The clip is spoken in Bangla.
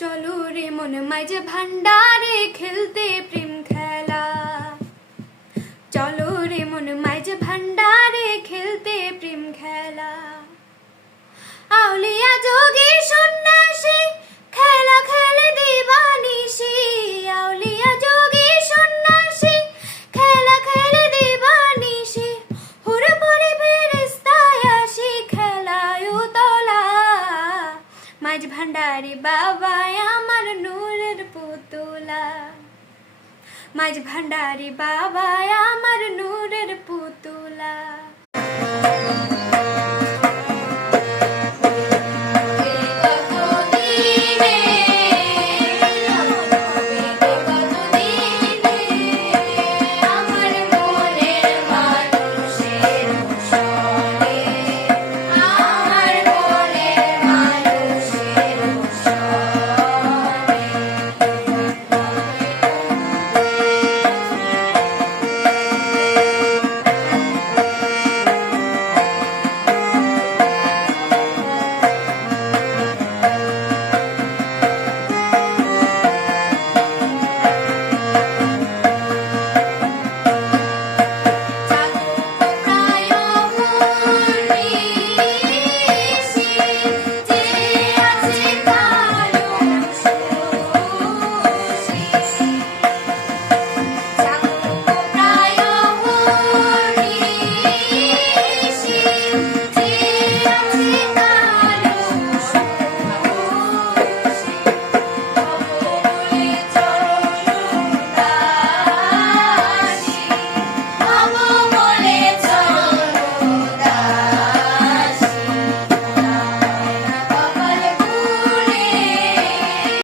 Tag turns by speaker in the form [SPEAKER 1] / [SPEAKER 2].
[SPEAKER 1] চলো রে মন মাঝে ভান্ডারে খেলতে প্রেম মাঝ ভান্ডারি বাবা আমার নূরের পুতুলা। মাঝ ভান্ডারি বাবা আমার নূরের পুতুলা।